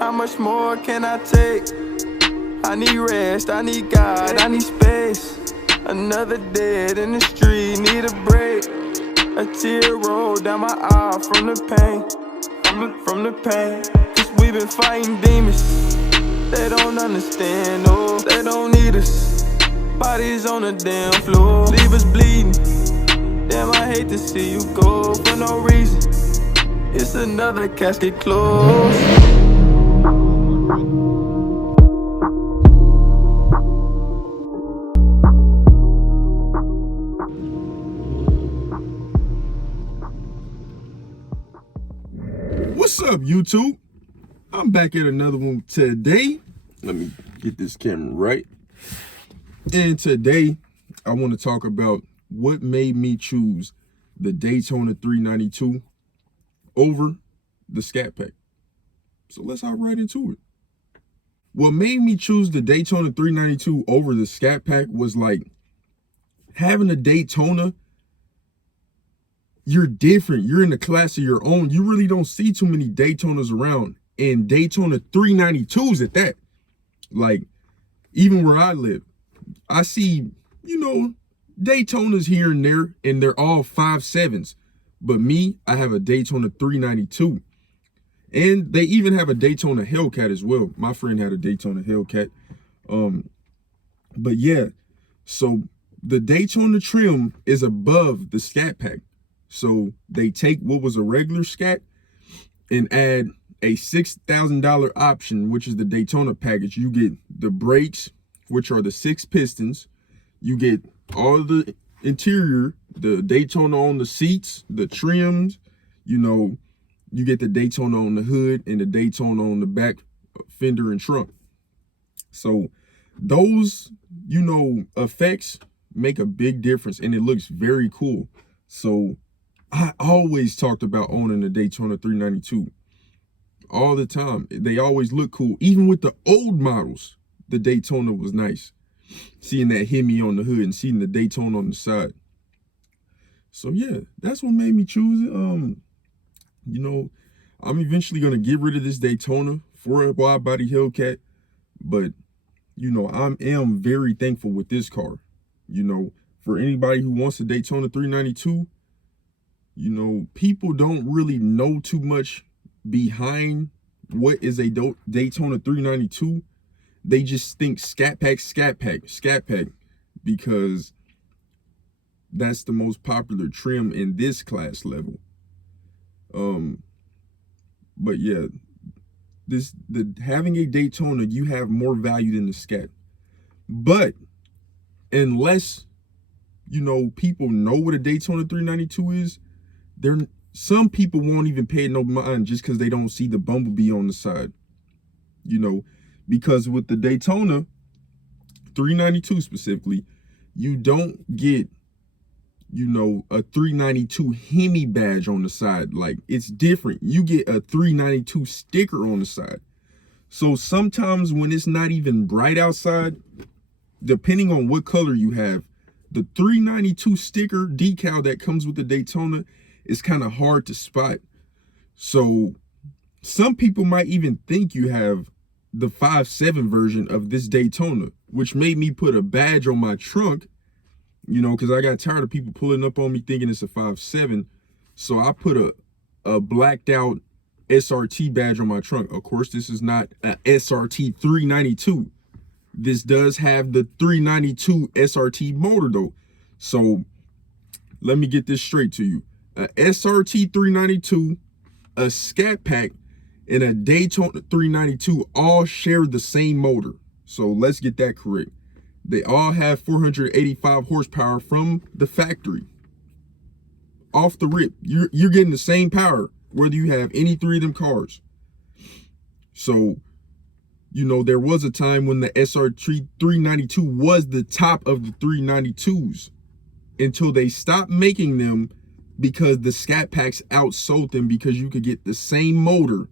How much more can I take? I need rest, I need God, I need space. Another dead in the street, need a break. A tear rolled down my eye from the pain, from the pain. Cause we been fighting demons. They don't understand, oh, they don't need us. Bodies on the damn floor, leave us bleeding. Damn, I hate to see you go for no reason. It's another casket closed. What's up, YouTube? I'm back at another one today. Let me get this camera right. And today, I want to talk about what made me choose the Daytona 392 over the Scat Pack. So let's hop right into it. What made me choose the Daytona 392 over the Scat Pack was like having a Daytona. You're different. You're in a class of your own. You really don't see too many Daytonas around, and Daytona 392s at that. Like, even where I live, I see, Daytonas here and there, and they're all 5.7s. But me, I have a Daytona 392. And they even have a Daytona Hellcat as well. My friend had a Daytona Hellcat. But yeah, so the Daytona trim is above the Scat Pack. So they take what was a regular Scat and add a $6,000 option, which is the Daytona package. You get the brakes, which are the 6 pistons. You get all the interior, the Daytona on the seats, the trims. You get the Daytona on the hood and the Daytona on the back fender and trunk. So those, effects make a big difference, and it looks very cool. So I always talked about owning the Daytona 392 all the time. They always look cool. Even with the old models, the Daytona was nice. Seeing that Hemi on the hood and seeing the Daytona on the side. So yeah, that's what made me choose it. I'm eventually going to get rid of this Daytona for a wide body Hellcat. But, I am very thankful with this car. For anybody who wants a Daytona 392, people don't really know too much behind what is a Daytona 392. They just think Scat Pack, because that's the most popular trim in this class level. But yeah, having a Daytona, you have more value than the Scat. But unless people know what a Daytona 392 is, some people won't even pay no mind just because they don't see the bumblebee on the side. Because with the Daytona 392 specifically, you don't get a 392 Hemi badge on the side. Like, it's different. You get a 392 sticker on the side. So sometimes when it's not even bright outside, depending on what color you have, the 392 sticker decal that comes with the Daytona is kind of hard to spot. So some people might even think you have the 5.7 version of this Daytona, which made me put a badge on my trunk, because I got tired of people pulling up on me thinking it's a 5.7. So I put a blacked out SRT badge on my trunk. Of course, this is not a SRT 392. This does have the 392 SRT motor though. So let me get this straight to you. A SRT 392, a Scat Pack, and a Daytona 392 all share the same motor. So let's get that correct. They all have 485 horsepower from the factory. Off the rip, you're getting the same power whether you have any 3 of them cars. So, there was a time when the SRT 392 was the top of the 392s until they stopped making them because the Scat Packs outsold them, because you could get the same motor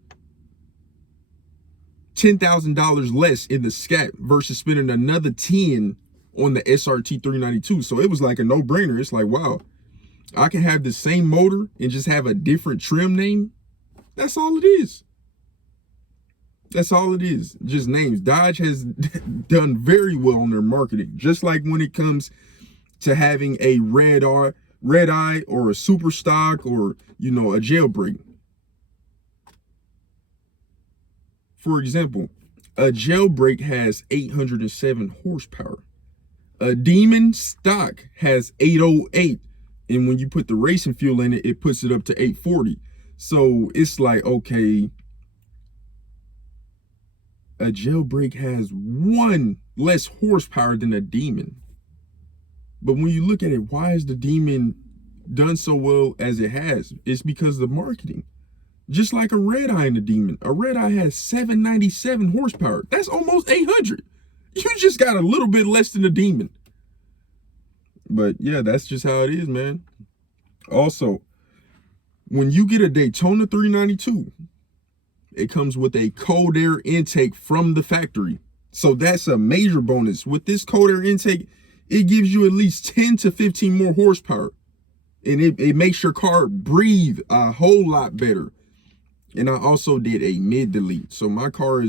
$10,000 less in the Scat versus spending another 10 on the SRT 392. So it was like a no-brainer. It's like, wow, I can have the same motor and just have a different trim name. That's all it is. That's all it is, just names. Dodge has done very well on their marketing, just like when it comes to having a red eye or a super stock or, you know, a jailbreak. For example, a jailbreak has 807 horsepower. A Demon stock has 808. And when you put the racing fuel in it, it puts it up to 840. So it's like, okay, a jailbreak has one less horsepower than a Demon. But when you look at it, why is the Demon done so well as it has? It's because of the marketing. Just like a red eye in the Demon. A red eye has 797 horsepower. That's almost 800. You just got a little bit less than the Demon. But yeah, that's just how it is, man. Also, when you get a Daytona 392, it comes with a cold air intake from the factory. So that's a major bonus. With this cold air intake, it gives you at least 10 to 15 more horsepower. And it makes your car breathe a whole lot better. And I also did a mid delete. So my car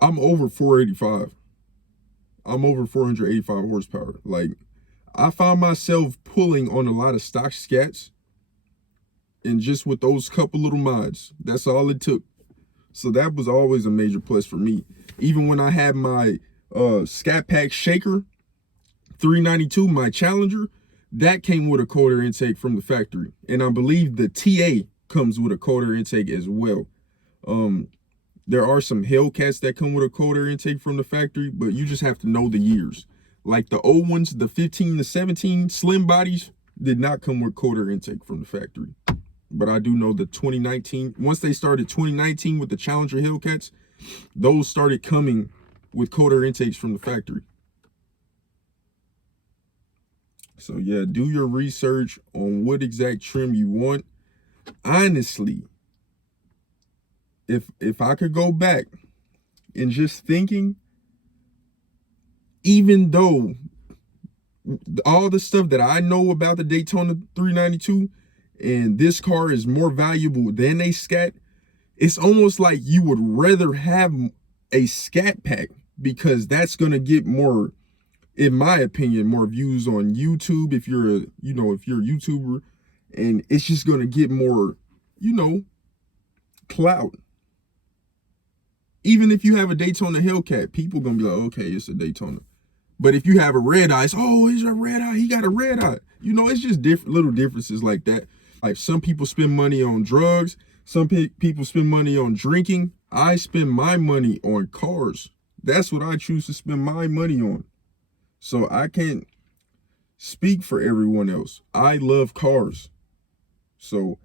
I'm over 485. I'm over 485 horsepower. Like, I found myself pulling on a lot of stock scats. And just with those couple little mods, that's all it took. So that was always a major plus for me. Even when I had my Scat Pack shaker 392, my Challenger, that came with a cold air intake from the factory. And I believe the TA comes with a cold air intake as well. There are some Hellcats that come with a cold air intake from the factory, but you just have to know the years. Like the old ones, the 15 to 17 slim bodies did not come with cold air intake from the factory. But I do know the 2019, once they started 2019 with the Challenger Hellcats, those started coming with cold air intakes from the factory. So yeah, do your research on what exact trim you want. Honestly, if I could go back and just thinking, even though all the stuff that I know about the Daytona 392 and this car is more valuable than a Scat, it's almost like you would rather have a Scat Pack because that's going to get more, in my opinion, more views on YouTube if you're a, if you're a YouTuber, and it's just going to get more, clout. Even if you have a Daytona Hellcat, people going to be like, okay, it's a Daytona. But if you have a red eye, it's, oh, he's a red eye. He got a red eye. It's just different little differences like that. Like some people spend money on drugs. Some people spend money on drinking. I spend my money on cars. That's what I choose to spend my money on. So I can't speak for everyone else. I love cars. So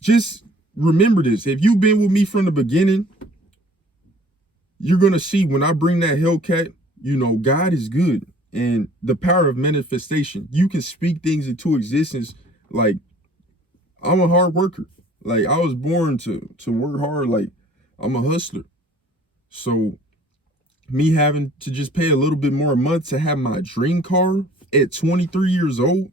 just remember this. If you've been with me from the beginning, you're going to see when I bring that Hellcat, God is good. And the power of manifestation, you can speak things into existence. Like, I'm a hard worker. Like, I was born to work hard. Like, I'm a hustler. So me having to just pay a little bit more a month to have my dream car at 23 years old,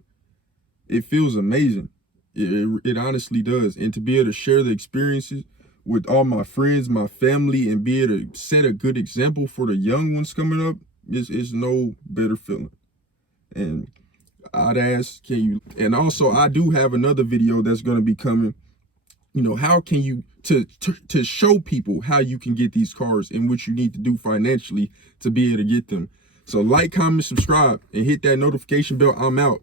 it feels amazing. It honestly does. And to be able to share the experiences with all my friends, my family, and be able to set a good example for the young ones coming up is no better feeling. And I'd ask, and also I do have another video that's going to be coming, how can you, to show people how you can get these cars and what you need to do financially to be able to get them. So like, comment, subscribe, and hit that notification bell. I'm out.